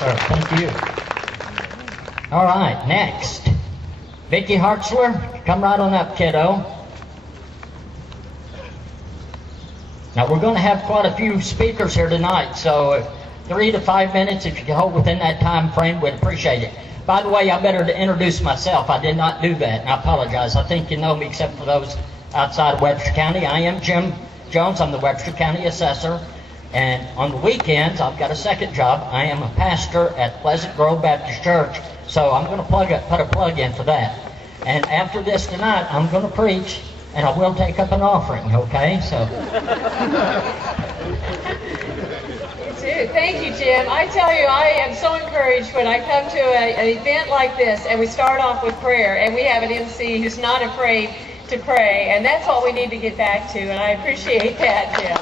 sir. Thank you. All right, next. Vicky Hartzler, come right on up, kiddo. Now, we're going to have quite a few speakers here tonight, so 3 to 5 minutes, if you can hold within that time frame, we'd appreciate it. By the way, I better introduce myself. I did not do that, and I apologize. I think you know me, except for those outside of Webster County. I am Jim Jones. I'm the Webster County Assessor. And on the weekends, I've got a second job. I am a pastor at Pleasant Grove Baptist Church. So I'm going to put a plug in for that. And after this tonight, I'm going to preach, and I will take up an offering, okay? So. Thank you, Jim. I tell you, I am so encouraged when I come to an event like this, and we start off with prayer, and we have an MC who's not afraid to pray, and that's what we need to get back to, and I appreciate that, Jim.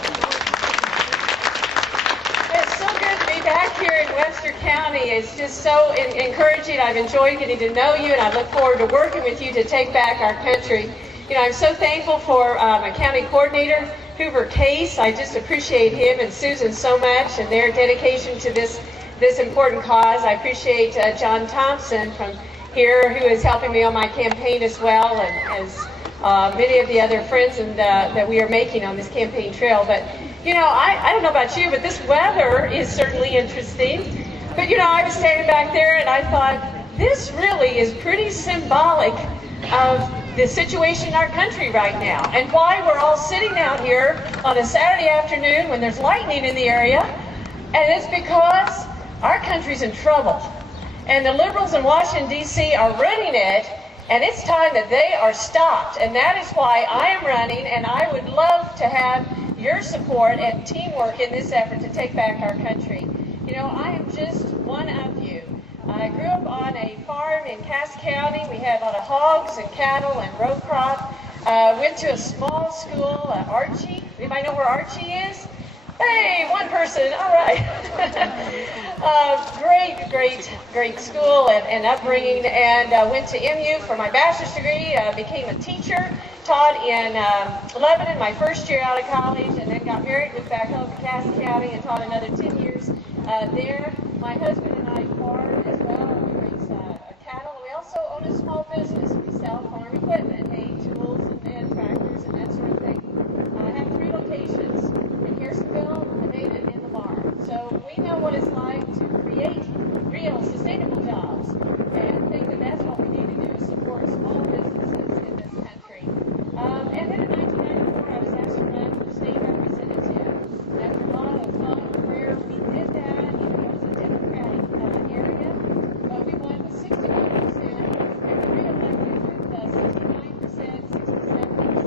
Back here in Webster County is just so encouraging. I've enjoyed getting to know you, and I look forward to working with you to take back our country. You know, I'm so thankful for my county coordinator, Hoover Case. I just appreciate him and Susan so much and their dedication to this important cause. I appreciate John Thompson from here, who is helping me on my campaign as well, and as many of the other friends that we are making on this campaign trail. But you know, I don't know about you, but this weather is certainly interesting. But, you know, I was standing back there and I thought, this really is pretty symbolic of the situation in our country right now and why we're all sitting out here on a Saturday afternoon when there's lightning in the area. And it's because our country's in trouble. And the liberals in Washington, D.C. are running it, and it's time that they are stopped. And that is why I am running, and I would love to have your support and teamwork in this effort to take back our country. You know, I am just one of you. I grew up on a farm in Cass County. We had a lot of hogs and cattle and row crop. Went to a small school, Archie. Anybody know where Archie is? Hey, one person, all right. Great school and upbringing, and went to MU for my bachelor's degree, became a teacher, taught in Lebanon my first year out of college, and then got married, moved back home to Cass County and taught another 10 years there. My husband and I farm as well. We raise cattle. We also own a small business. We sell farm equipment, hay, tools, and tractors, and that sort of thing. I have 3 locations in Harrisonville, Nevada, and the barn. So we know what it's like to create real, sustainable jobs, and think that that's what we need to do is support small businesses in this country. And then in 1994, I was asked to run for state representative. After a lot of thought and prayer, we did that. Even though it was a Democratic area, but we won with 61%, and we re-elected with 69%, 67%.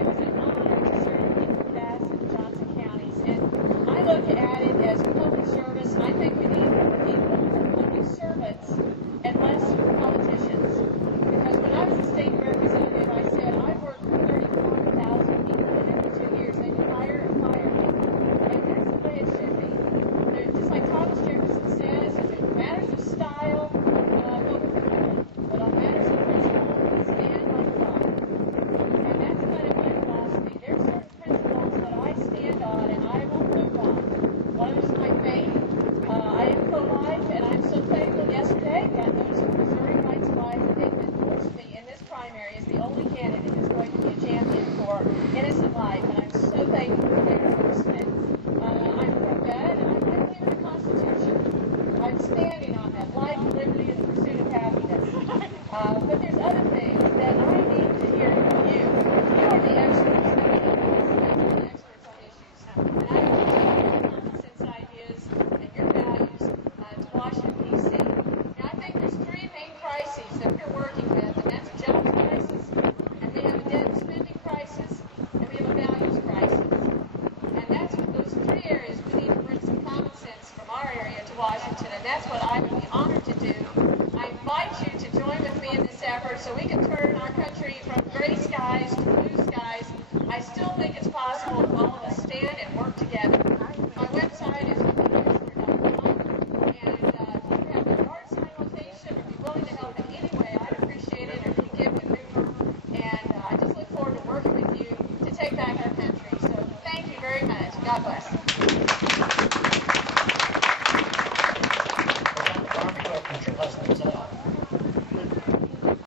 It was an honor to serve people Cass and Johnson counties, and I look at it as public service, and I think we need more public servants and less politicians. Because when I was a state representative, I said I worked for 34,000 people, and every 2 years they would hire and fire me. And that's the way it should be. Just like Thomas Jefferson says, if it matters of style, vote for me. But on matters of principle, we stand like a rock. And that's kind of my philosophy. There are certain principles that I stand on and I will move on. One is my faith. I am pro-life, and I'm so thankful. Yesterday, got notice from Missouri Rights Life that they've endorsed me in this primary as the only candidate who's going to be a champion for innocent life, and I'm so thankful for their endorsement. I'm pro-gun, and I believe in the Constitution. I'm standing on that life, liberty, and the pursuit of happiness. But there's other things that I need to hear from you. You are the experts that we need to listen to, the experts on issues. And I want to take your common sense ideas and your values to Washington, D.C. And I think there's 3 main crises that we're working with, and that's a jobs crisis, and we have a debt and spending crisis, and we have a values crisis. And that's what those 3 areas we need to bring some common sense from our area to Washington, and that's what I would be honored to do. I invite you to join with me in this effort so we can turn